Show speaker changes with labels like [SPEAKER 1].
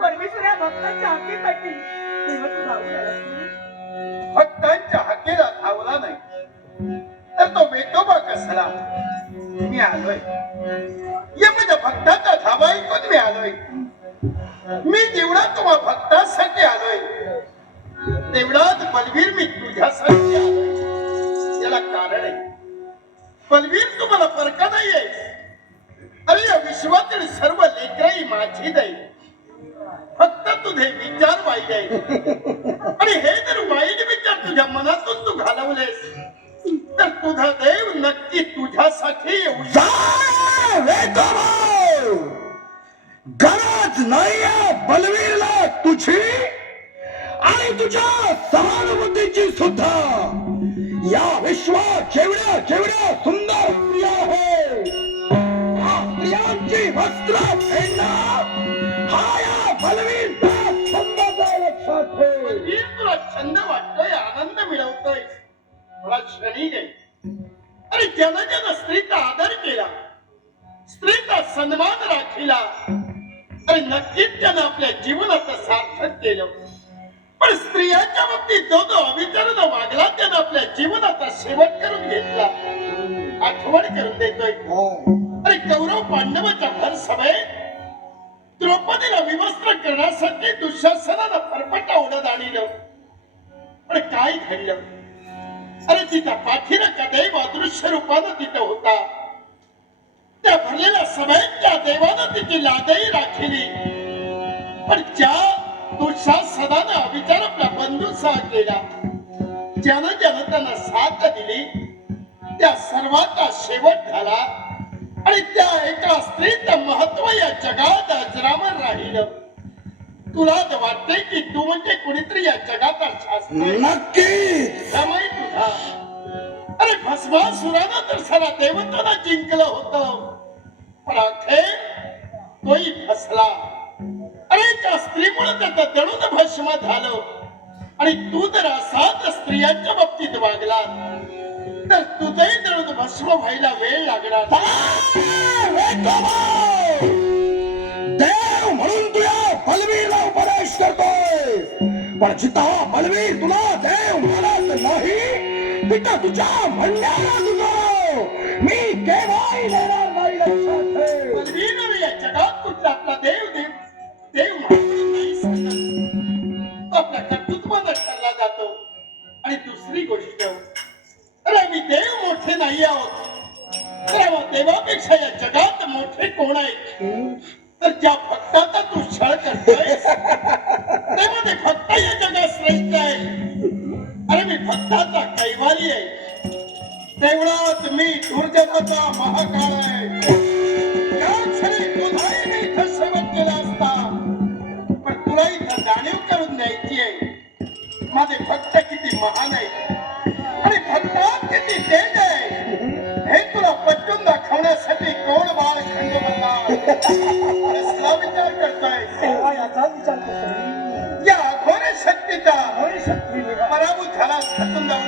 [SPEAKER 1] परमेश्वरा भक्तांच्या हाकेसाठी
[SPEAKER 2] भक्तांच्या हाकेला धावला नाही. तर तो वेटोबा कसला मी आलोय. या माझ्या भक्ताचा धावा ऐकून मी आलोय. मी जेवढा तुम्हा भक्तासाठी आलोय तेवढाच बलवीर मी तुझ्यासाठी आलोय. याला कारण आहे. बलवीर तुम्हाला फरका नाहीये. अरे या विश्वातील सर्व माझी नाही. फक्त तुझे विचार वाईट आहे. आणि हे जर वाईट विचार तुझ्या मनातून तू घालवलेस तर तुझा देव नक्की तुझ्यासाठी येऊ
[SPEAKER 3] गरज नाहीये बलवीरला तुझी आणि तुझ्या सहानुभूतीची सुद्धा. या विश्वात जेवढ्या जेवढ्या
[SPEAKER 2] छंद वाटतोय आनंद मिळवतोय. मला क्षणिक आहे आणि ज्यानं ज्यानं स्त्रीचा आदर केला स्त्रीचा सन्मान राखिला आणि नक्कीच त्यानं आपल्या जीवनाचं सार्थक केलं. पण स्त्रियांच्या बाबतीत जो जो अविचारानं वागला त्यानं आपल्या जीवनाचा शेवट करून घेतला. आठवण करून देतोय. अरे कौरव पांडवाच्या भर सभेत द्रौपदीला विवस्त्र करण्यासाठी दुःशासनानं घडलं अरे तिचा पाठीनं दैव अदृश्य रूपानं तिथं होता. त्या भरलेल्या सभेत त्या देवानं तिची लादही राखिली. पण ज्या दुःशासनानं अविचार आपल्या बंधूसह केला ज्यानं ज्यानं त्यांना साथ दिली त्या सर्वांचा शेवट झाला आणि त्या एका स्त्रीचं महत्त्व या जगात अजरामर राहिलं. तुला तर वाटते की तू म्हणजे कुणीतरी या जगाचा शास्त्र.
[SPEAKER 3] नक्की
[SPEAKER 2] समय तुझा अरे भस्मासुरानं तर सारा देवताना जिंकलं होतं. पण अखेर तोही फसला. अरे त्या स्त्रीमुळे त्याचं दळून भस्म झालं. आणि तू जर असाच स्त्रियांच्या बाबतीत वागला तर तुझंही दळून भस्म व्हायला वेळ लागणार.
[SPEAKER 3] पण चिता हा तुला देव म्हणत नाही. तिथं तुझ्या म्हणण्याला तुझं. मी केव्हाही देणार नाही लक्षात. ठेव.
[SPEAKER 2] या जगात कुठला आपला देव देव देव जातो. आणि दुसरी गोष्ट अरे मी देव मोठे नाही आहोत. तर देवापेक्षा या जगात मोठे कोण आहेत? तर ज्या भक्ताचा तू छळ भक्त या जगात श्रेष्ठ आहे अरे मी भक्ताचा कैवारी आहे तेवढाच मी दुर्जनाचा महाकाळ आहे त्या क्षणी तुझाही मी इथं सेवक केला असता पण तुला इथं जाणीव करून द्यायची आहे माझे भक्त किती महान आहे आणि भक्तात किती तेज आहे हे तुला पटवून दाखवण्यासाठी कोण बाळ खंडोबा कसला विचार करतोय.
[SPEAKER 1] याचा विचार करतो
[SPEAKER 2] या अघोर शक्तीचा
[SPEAKER 1] थोडी